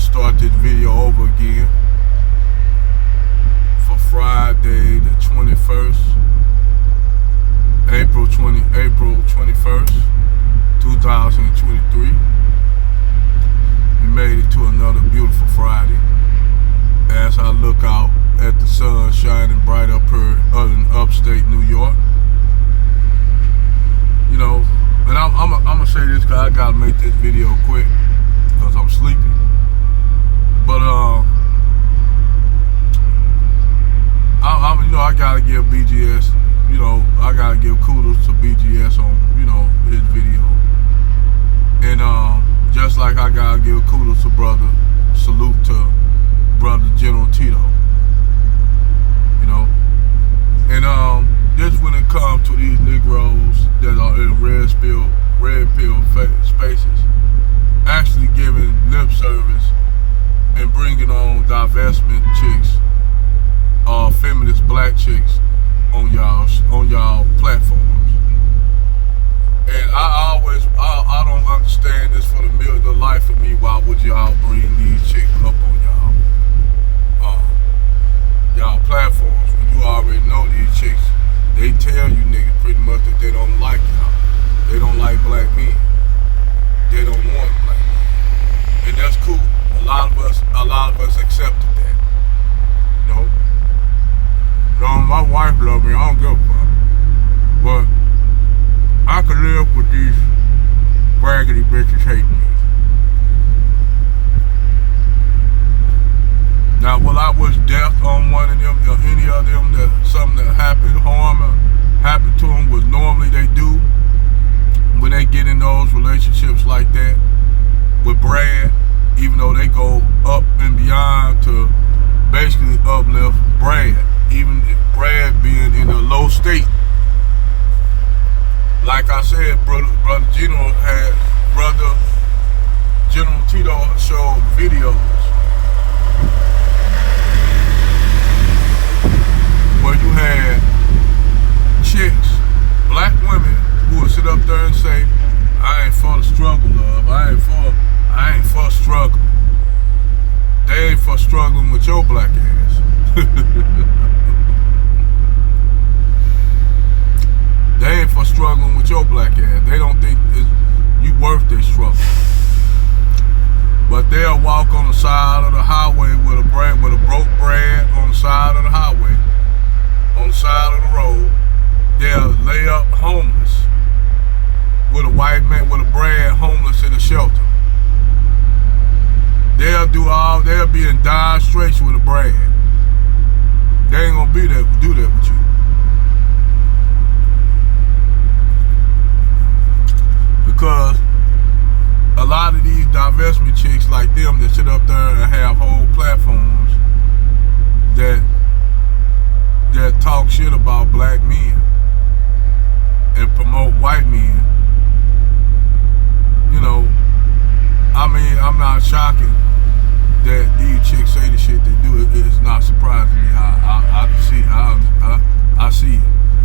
to start this video over again for Friday the 21st, April 21st, 2023. We made it to another beautiful Friday as I look out at the sun shining bright up here in upstate New York. You know, and I'm gonna say this because I gotta make this video quick because I'm sleepy. But I gotta give BGS, I gotta give kudos to BGS on, his video. And just like I gotta give kudos to salute to brother General Tito. And just when it comes to these Negroes that are in red pill spaces, actually giving lip service and bringing on divestment chicks, feminist black chicks on y'all platforms. And I don't understand this for the life of me. Why would y'all bring these chicks up on y'all platforms when you already know these chicks? They tell you niggas pretty much that they don't like y'all. They don't like black men. They don't want black men. And that's cool. A lot of us accepted that. My wife loves me, I don't give a fuck. But I could live with these raggedy bitches hating me. Now, will I wish death on one of them or any of them that something that harm happened to them, was normally they do when they get in those relationships like that with Brad, even though they go up and beyond to basically uplift Brad, even Brad being in a low state. Like I said, brother General Tito showed videos where you had chicks, black women, who would sit up there and say, I ain't for the struggle, love. I ain't for struggle. They ain't for struggling with your black ass. They ain't for struggling with your black ass. They don't think you worth their struggle. But they'll walk on the side of the highway with a broke Brad on the side of the highway, on the side of the road. They'll lay up homeless with a white man, with a Brad homeless in a shelter. They'll be in dire straits with a Brad. They ain't gonna do that with you. Because a lot of these divestment chicks like them that sit up there and have whole platforms that talk shit about black men and promote white men, I'm not shocking that these chicks say the shit they do. It's not surprising me. I see it.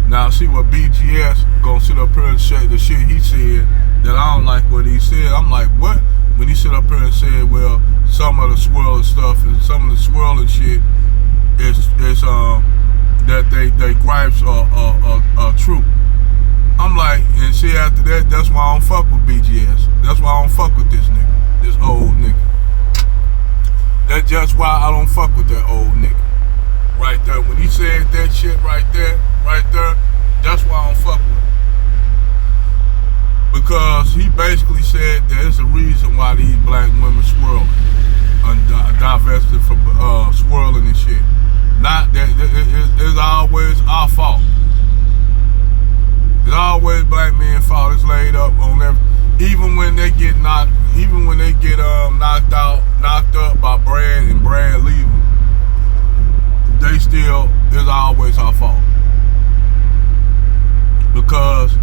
Now, see what BGS gonna sit up here and say the shit he said that I don't like what he said. I'm like, what? When he sit up here and said, well, some of the swirling stuff and some of the swirling shit is that they gripes are true. I'm like, and see, after that, that's why I don't fuck with BGS. That's why I don't fuck with this nigga, this old nigga. That's just why I don't fuck with that old nigga. Right there, when he said that shit right there, that's why I don't fuck with him. Because he basically said there's a reason why these black women swirling, divested from swirling and shit. Not that it's always our fault. It's always black men's fault. It's laid up on everything. Even when they get knocked up by Brad and Brad leaving, it's always our fault. Because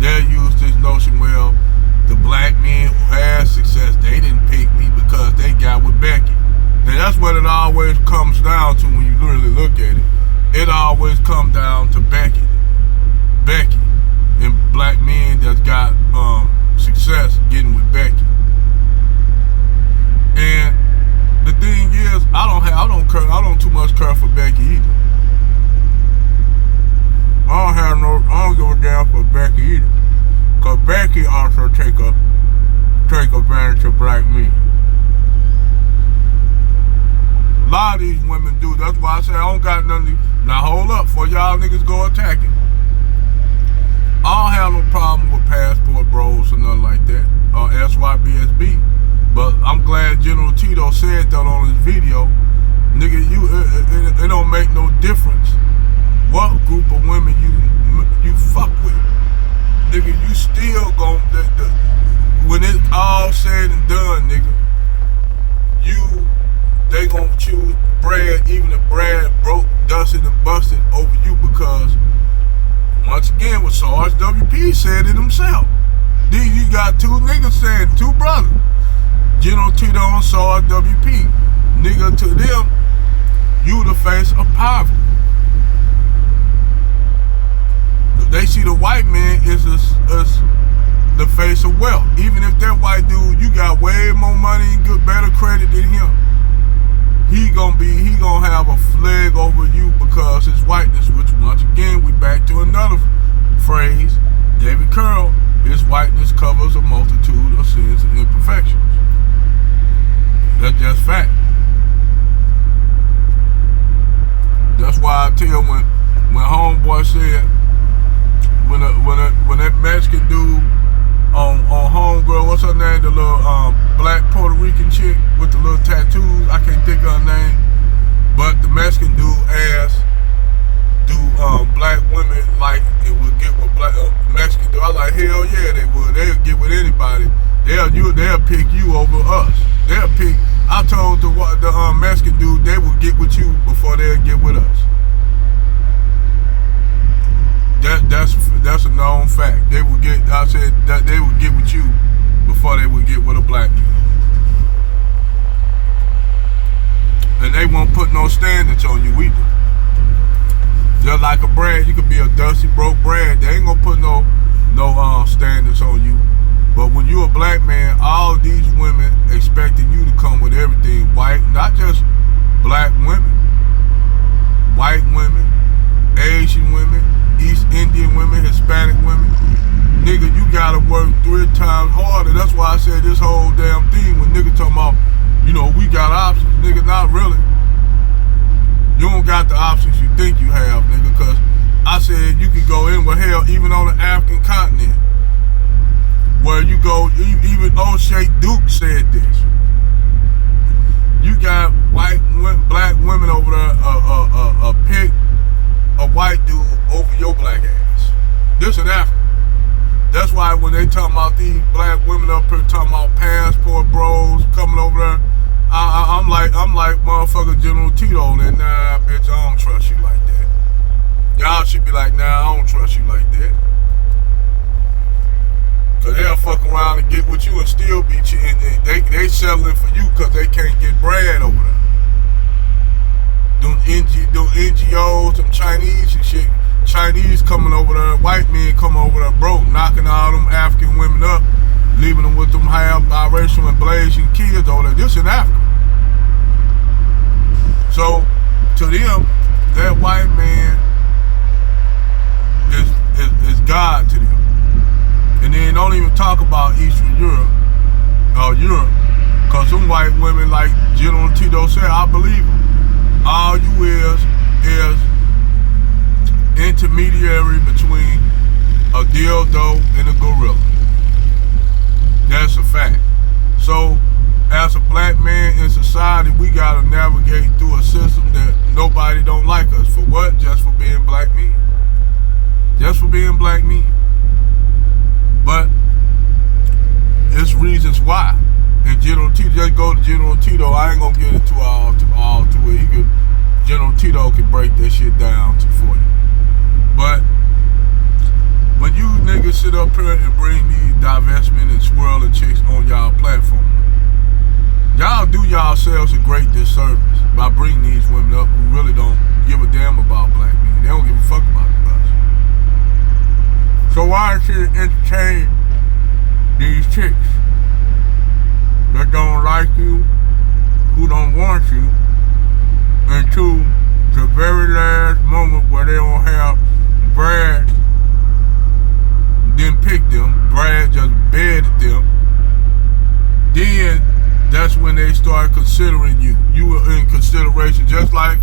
they'll use this notion, well, the black men who had success, they didn't pick me because they got with Becky. And that's what it always comes down to when you really look at it. It always comes down to Becky. And black men that got success getting with Becky. And care for Becky either. I don't give a damn for Becky either. Cause Becky also take advantage of black men. A lot of these women do. That's why I say I don't got nothing to, now hold up for y'all niggas go attacking. I don't have no problem with passport bros or nothing like that, or SYBSB. But I'm glad General Tito said that on his video. Nigga, it don't make no difference what group of women you fuck with. Nigga, you still gon' when it's all said and done, nigga, they gon' choose Brad, even if Brad broke, dusted, and busted over you, because once again, what Sarge WP said it himself. Then you got two niggas saying, two brothers, General Tito and Sarge WP. Nigga, to them, you the face of poverty. They see the white man is the face of wealth. Even if that white dude, you got way more money and good, better credit than him, he gonna have a flag over you because his whiteness, which once again, we back to another phrase, David Curl, his whiteness covers a multitude of sins and imperfections. That's just fact. That's why I tell when homeboy said, when that Mexican dude on Homegirl, what's her name, the little black Puerto Rican chick with the little tattoos, I can't think of her name, but the Mexican dude asked, do black women like it would get with black Mexican dude? I was like, hell yeah, they would. They'll get with anybody. They'll pick you over us. They'll pick. I told the Mexican dude they will get with you before they'll get with us. That's a known fact. They will get. I said that they would get with you before they would get with a black man. And they won't put no standards on you either. Just like a Brad, you could be a dusty, broke Brad. They ain't gonna put no standards on you. But when you a black man, all these women expecting you to come with everything. White, not just black women. White women, Asian women, East Indian women, Hispanic women. Nigga, you gotta work 3 times harder. That's why I said this whole damn thing when nigga talking about, we got options. Nigga, not really. You don't got the options you think you have, nigga, because I said you could go in with hell, even on the African continent. Where you go, even old Sheikh Duke said this. You got black women over there, pick a white dude over your black ass. This in Africa. That's why when they talking about these black women up here talking about passport bros coming over there, I'm like motherfucker General Tito, and nah, bitch, I don't trust you like that. Y'all should be like, nah, I don't trust you like that. Cause they'll fuck around and get with you and still be cheating. They settling for you cause they can't get bread over there. Them NGOs, them Chinese and shit. Chinese coming over there, white men coming over there broke, knocking all them African women up, leaving them with them half biracial and blazing kids over there. This in Africa. So to them, that white man is God to them. And then don't even talk about Eastern Europe, because some white women, like General Tito said, I believe them. All you is intermediary between a dildo and a gorilla. That's a fact. So, as a black man in society, we gotta navigate through a system that nobody don't like us. For what? Just for being black men. Just for being black men. But it's reasons why. And General Tito, just go to General Tito. I ain't gonna get into all to it. General Tito can break that shit down for you. But when you niggas sit up here and bring these divestment and swirling chicks on y'all platform, y'all do yourselves a great disservice by bringing these women up who really don't give a damn about black men. They don't give a fuck about us. So why should you entertain these chicks that don't like you, who don't want you, and two, the very last moment where they don't have Brad didn't pick them, Brad just bedded them, then that's when they start considering you. You were in consideration, just like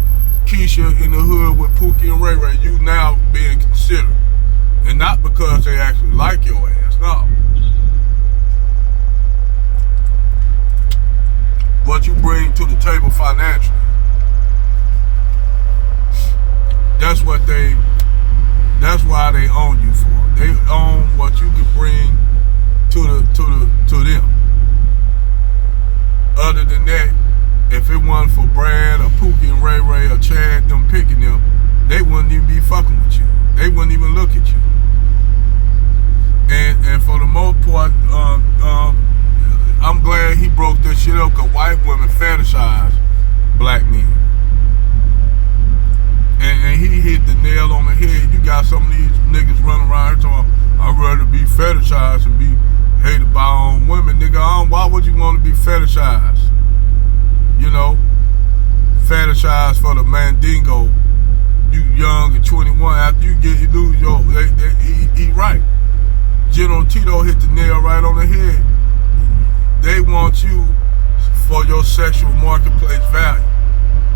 Keisha in the hood with Pookie and Ray Ray. You now being considered. And not because they actually like your ass, no. What you bring to the table financially. That's why they own you for. They own what you can bring to them. Other than that, if it wasn't for Brad or Pookie and Ray Ray or Chad, them picking them, they wouldn't even be fucking with you. They wouldn't even look at you. And for the most part, I'm glad he broke this shit up, because white women fetishize black men. And he hit the nail on the head. You got some of these niggas running around here talking, I'd rather be fetishized and be hated by own women. Nigga, why would you want to be fetishized? You know, fetishized for the mandingo. You young at 21, after you lose your, he right. General Tito hit the nail right on the head. They want you for your sexual marketplace value.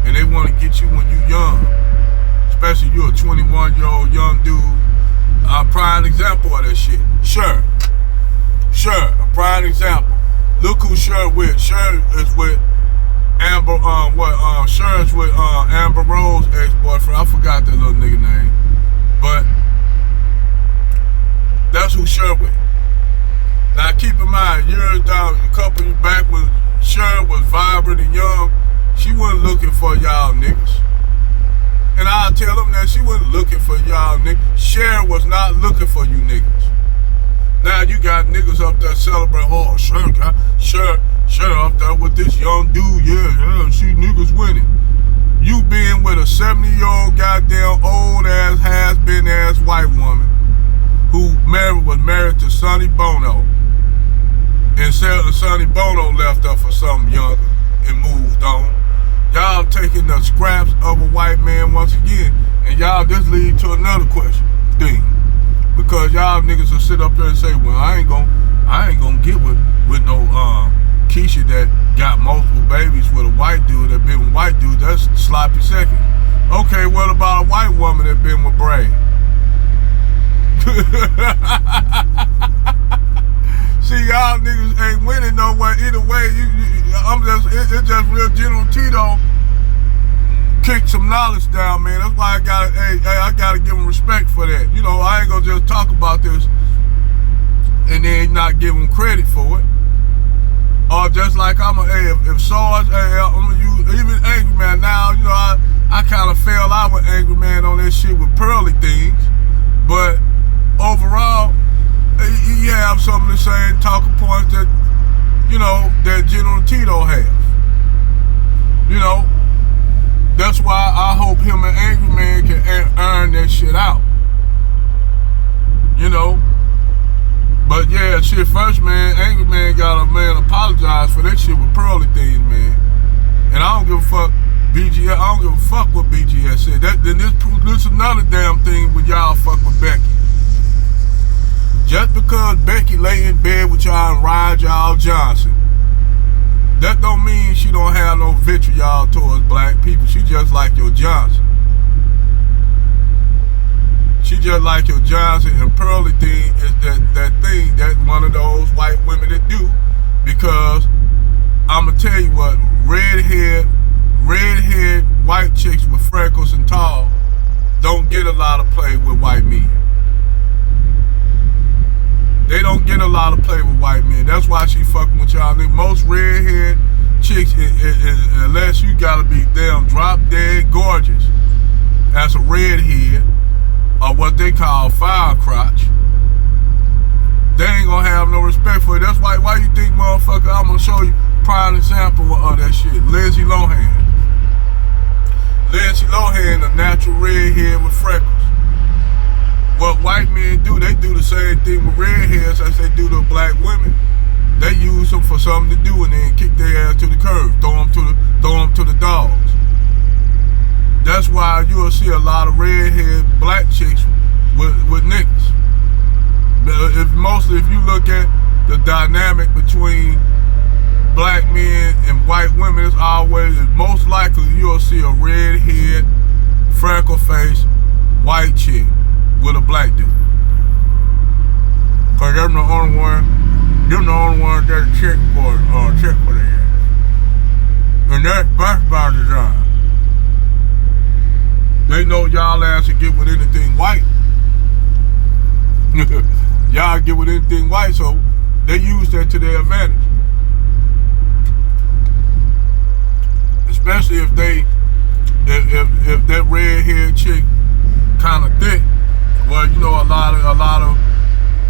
And they want to get you when you young. Especially you a 21-year-old young dude. A prime example of that shit. Sure, a prime example. Look who Sure with. Sure is with Amber, Sure is with Amber Rose's ex-boyfriend. I forgot that little nigga name. But that's who Sure with. Now keep in mind, years down, a couple years back when Sure was vibrant and young, she wasn't looking for y'all niggas. And I'll tell them that she wasn't looking for y'all niggas. Cher was not looking for you niggas. Now you got niggas up there celebrating, oh, Cher up there with this young dude, yeah, she niggas winning. You being with a 70-year-old goddamn old-ass, has-been-ass white woman who was married to Sonny Bono, and Sonny Bono left her for something younger and moved on. Y'all taking the scraps of a white man once again, and y'all just lead to another thing. Because y'all niggas will sit up there and say, well, I ain't gonna get with no Keisha that got multiple babies with a white dude that been with white dude. That's sloppy second. Okay, what about a white woman that been with Brad? See, y'all niggas ain't winning nowhere either way. It's just real General Tito kicked some knowledge down, man. That's why I gotta give him respect for that. You know, I ain't gonna just talk about this and then not give him credit for it. Or just like if Sarge, I'm gonna use even Angry Man now. You know, I kind of fell out with Angry Man on this shit with pearly things, but overall, he have some of the same talking points that, you know, that General Tito has. You know, that's why I hope him and Angry Man can earn that shit out. You know, but yeah, shit, first, man, Angry Man got apologize for that shit with pearly things, man. And I don't give a fuck. BGS, I don't give a fuck what BGS said. Then this another damn thing with y'all fuck with Becky. Just because Becky lay in bed with y'all and ride y'all Johnson, that don't mean she don't have no vitriol towards black people. She just like your Johnson. She just like your Johnson, and pearly thing is that thing that one of those white women that do, because I'ma tell you what, redhead white chicks with freckles and tall don't get a lot of play with white men. They don't get a lot of play with white men. That's why she fucking with y'all. Most redhead chicks, unless you gotta be damn drop dead gorgeous as a redhead, or what they call fire crotch, they ain't gonna have no respect for it. That's why you think, motherfucker, I'm gonna show you prime example of that shit. Lindsay Lohan. Lindsay Lohan, a natural redhead with freckles. What white men do, they do the same thing with redheads as they do to black women. They use them for something to do and then kick their ass to the curb, throw them to the dogs. That's why you'll see a lot of redhead black chicks with niggas. Mostly if you look at the dynamic between black men and white women, it's always, most likely you'll see a redhead, freckle face, white chick with a black dude. Cause they're the only one that chick for their ass. And that's by design. They know y'all ass to get with anything white. Y'all get with anything white, so they use that to their advantage. Especially if if that redhead chick kind of thick. Well, you know, a lot of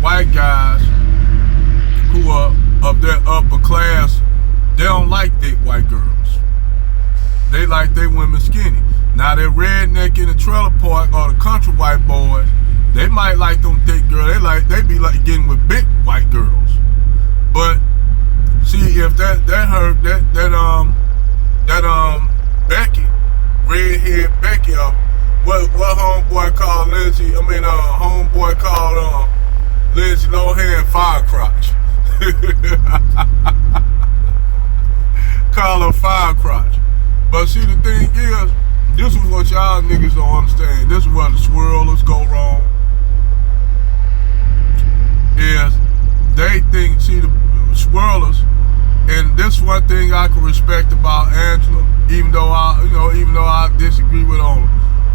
white guys who are of that upper class, they don't like thick white girls. They like their women skinny. Now that redneck in the trailer park or the country white boys, they might like them thick girls. They be like getting with big white girls. But see, if that Becky, redhead Becky, what homeboy called Lindsay? Homeboy called Lindsay Lohan fire crotch. Call her fire crotch. But see, the thing is, this is what y'all niggas don't understand. This is where the swirlers go wrong. Is they think, see, the swirlers, and this one thing I can respect about Angela, even though I disagree with her.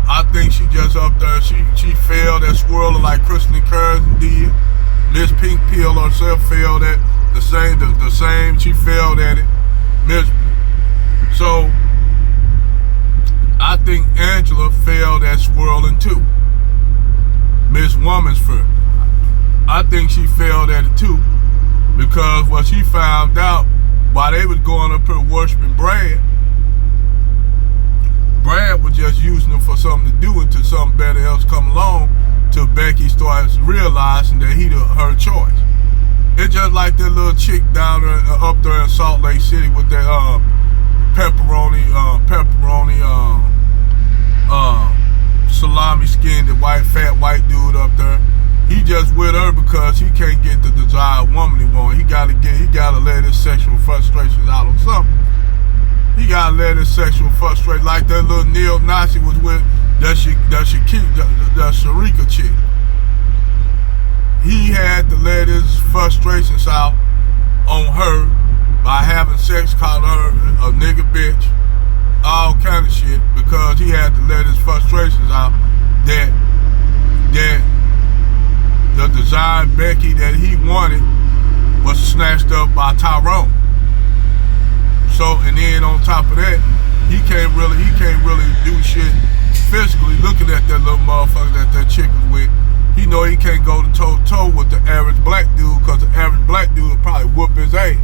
I think she just up there. She failed at swirler like Kristen Curran did. Miss Pink Pill herself failed at the same. She failed at it miserably. So I think Angela failed at swirling too. Miss Woman's Friend. I think she failed at it too, because what she found out while they was going up here worshiping Brad was just using them for something to do until something better else come along, till Becky starts realizing that he her choice. It's just like that little chick down there, up there in Salt Lake City with that pepperoni salami skinned fat white dude up there. He just with her because he can't get the desired woman he want. He gotta let his sexual frustrations out on something. He gotta let his sexual frustration, like that little neo-Nazi was with that Sharika chick. He had to let his frustrations out on her by having sex, calling her a nigga bitch, all kind of shit, because he had to let his frustrations out that the desired Becky that he wanted was snatched up by Tyrone. So, and then on top of that, he can't really do shit physically looking at that little motherfucker that chick was with. He know he can't go to toe to toe with the average black dude, because the average black dude will probably whoop his ass.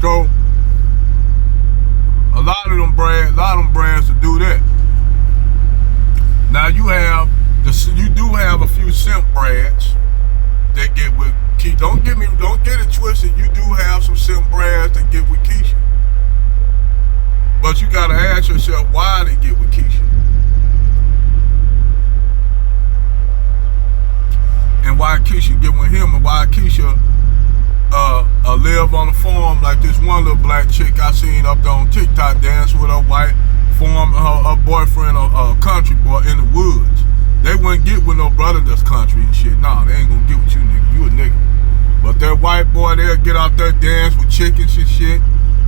So a lot of them brands to do that. Now you do have a few simp brands that get with Keisha. Don't get it twisted. You do have some simp brands that get with Keisha, but you gotta ask yourself why they get with Keisha, and why Keisha get with him, and why Keisha live on the farm like this one little black chick I seen up there on TikTok dancing with her white farm, her boyfriend, a country boy in the woods. They wouldn't get with no brother that's country and shit. Nah, they ain't gonna get with you, nigga. You a nigga. But that white boy, they'll get out there, dance with chickens and shit,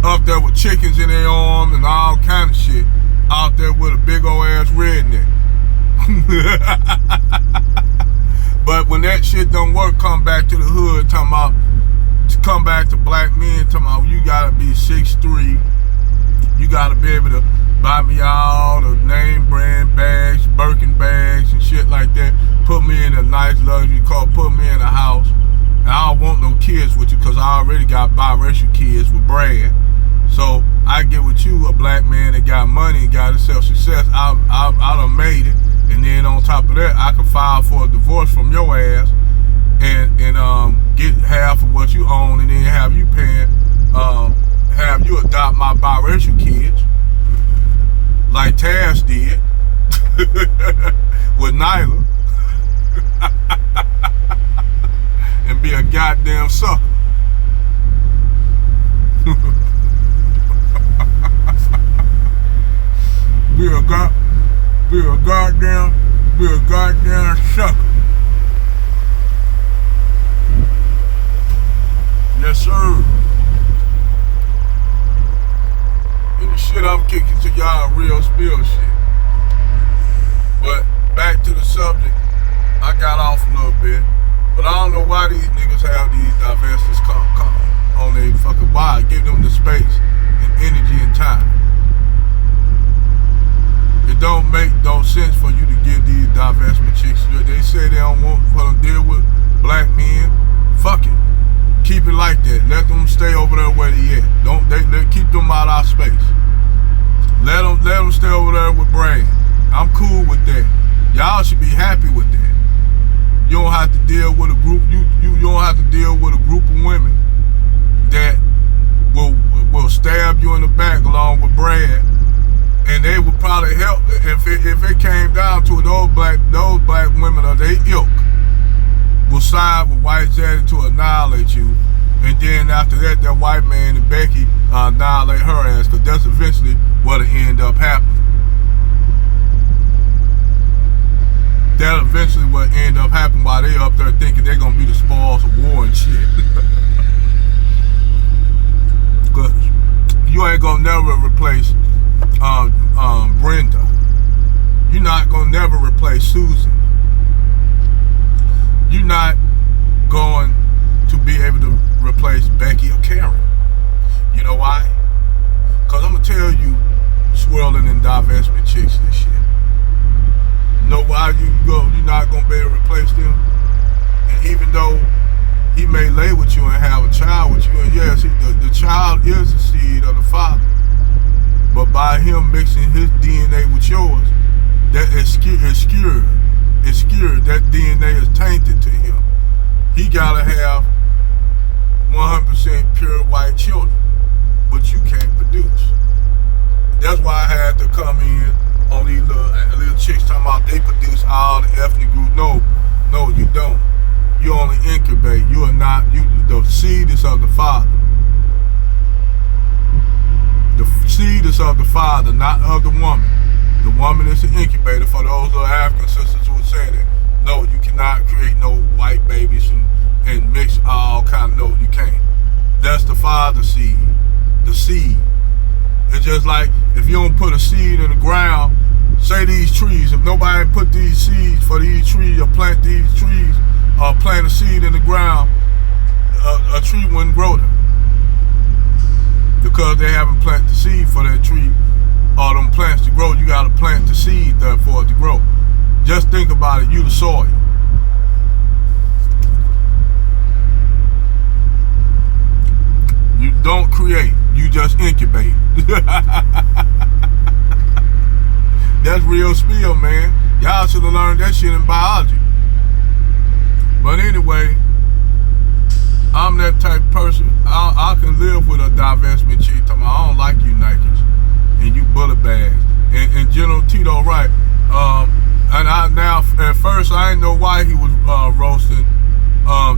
up there with chickens in their arms and all kind of shit, out there with a big old ass redneck. But when that shit don't work, come back to the hood, come back to black men, talking about you gotta be 6'3", you gotta be able to buy me all the name brand bags, Birkin bags and shit like that, put me in a nice luxury car, put me in a house, and I don't want no kids with you because I already got biracial kids with Brad. So I get with you, a black man that got money and got himself success. I done made it, and then on top of that, I can file for a divorce from your ass and get half of what you own, and then have you paying have you adopt my biracial kids, like Taz did with Nyla, and be a goddamn sucker. Be a goddamn sucker. Yes, sir. And the shit I'm kicking to y'all real spill shit. But back to the subject, I got off a little bit, but I don't know why these niggas have these divestors come on their fucking body. Give them the space and energy and time. It don't make no sense for you to give these divestment chicks. They say they don't want to deal with black men. Fuck it. Keep it like that. Let them stay over there where they at. Keep them out our space. Let them stay over there with Brad. I'm cool with that. Y'all should be happy with that. You don't have to deal with a group. You don't have to deal with a group of women that will stab you in the back along with Brad. And they would probably help if it came down to it, those black women of their ilk will side with White Daddy to annihilate you, and then after that white man and Becky annihilate her ass, because that's eventually what'll end up happening. That'll eventually what end up happening while they up there thinking they're gonna be the spoils of war and shit. Cause you ain't gonna never replace Brenda. You're not gonna never replace Susan. You're not going to be able to replace Becky or Karen. You know why? Cause I'm gonna tell you, swirling and divestment chicks and shit. You know why you're not gonna be able to replace them? And even though he may lay with you and have a child with you, and yes, the child is the seed of the father. But by him mixing his DNA with yours, that is skewed. That DNA is tainted to him. He gotta have 100% pure white children, but you can't produce. That's why I had to come in on these little chicks talking about they produce all the ethnic groups. No, you don't. You only incubate. You are not. The seed is of the father. The seed is of the father, not of the woman. The woman is the incubator. For those little African sisters who are saying that, no, you cannot create no white babies and mix all kind of, no, you can't. That's the father's seed. The seed. It's just like if you don't put a seed in the ground, say these trees, if nobody put these seeds for these trees or plant these trees or plant a seed in the ground, a tree wouldn't grow there. Because they haven't planted the seed for that tree or them plants to grow. You gotta plant the seed there for it to grow. Just think about it, you the soil. You don't create, you just incubate. That's real spill, man. Y'all should have learned that shit in biology. But anyway, I'm that type of person. I can live with a divestment chick talking about, I don't like you Nikes and you bullet bags. And General Tito, right? And at first I didn't know why he was roasting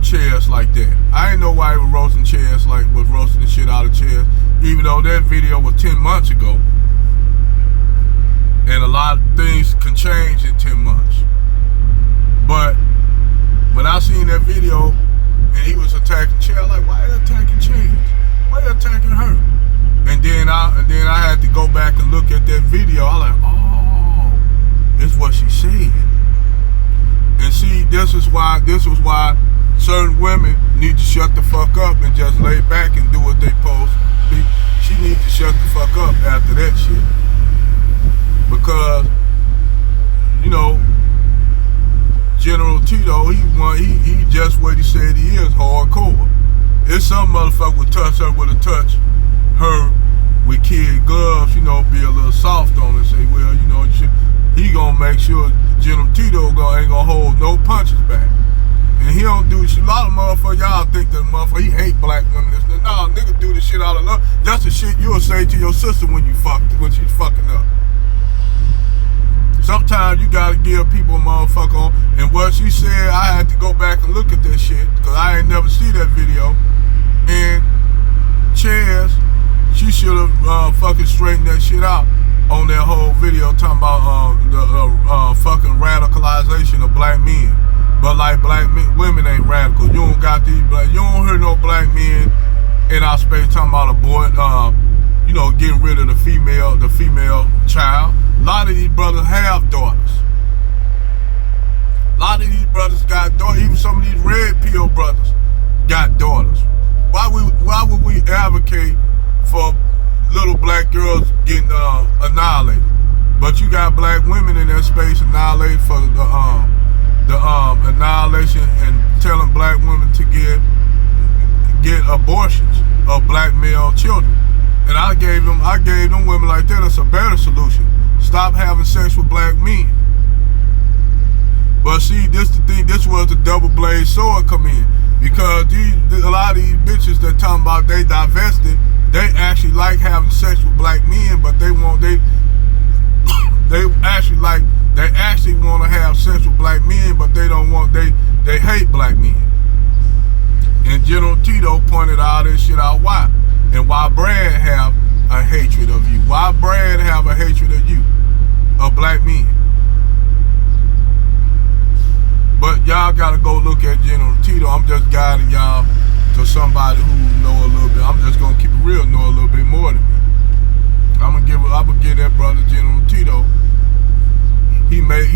chairs like that. I didn't know why he was roasting chairs was roasting the shit out of chairs, even though that video was 10 months ago. And a lot of things can change in 10 months. But when I seen that video and he was attacking Chair, like, why are you attacking Chairs? Why are you attacking her? And then I had to go back and look at that video. I like, oh, it's what she said. And see, this was why certain women need to shut the fuck up and just lay back and do what they supposed to be. She needs to shut the fuck up after that shit. Because, you know, General Tito, he just what he said he is, hardcore. If some motherfucker would touch her with a touch, her with kid gloves, you know, be a little soft on her and say, well, you know, he gonna make sure General Tito ain't gonna hold no punches back. And he don't do a lot of motherfuckers, y'all think that motherfucker, he hate black women. Nah, nigga do this shit out of love. That's the shit you'll say to your sister when she's fucking up. Sometimes you gotta give people a motherfucker on. And what she said, I had to go back and look at that shit, because I ain't never see that video. And Chaz, she should have fucking straightened that shit out on that whole video, talking about the fucking radicalization of black men. But like black women ain't radical. You don't got these you don't hear no black men in our space talking about you know, getting rid of the female child. A lot of these brothers have daughters. A lot of these brothers got daughters. Even some of these red pill brothers got daughters. Why would we advocate for little black girls getting annihilated? But you got black women in that space annihilated for the annihilation and telling black women to get abortions of black male children. And I gave them women like that a better solution. Stop having sex with black men. But see, this the thing. This was the double-bladed sword come in, because a lot of these bitches that talking about they divested, they actually like having sex with black men, but they actually want to have sex with black men, but they hate black men. And General Tito pointed all this shit out why. And why Brad have a hatred of you. Why Brad have a hatred of you, of black men. But y'all gotta go look at General Tito. I'm just guiding y'all to somebody who know a little bit. I'm just gonna keep it real, know a little bit more than me. I'm gonna give that brother General Tito. He may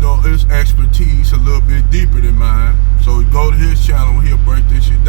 know his expertise a little bit deeper than mine. So go to his channel, he'll break this shit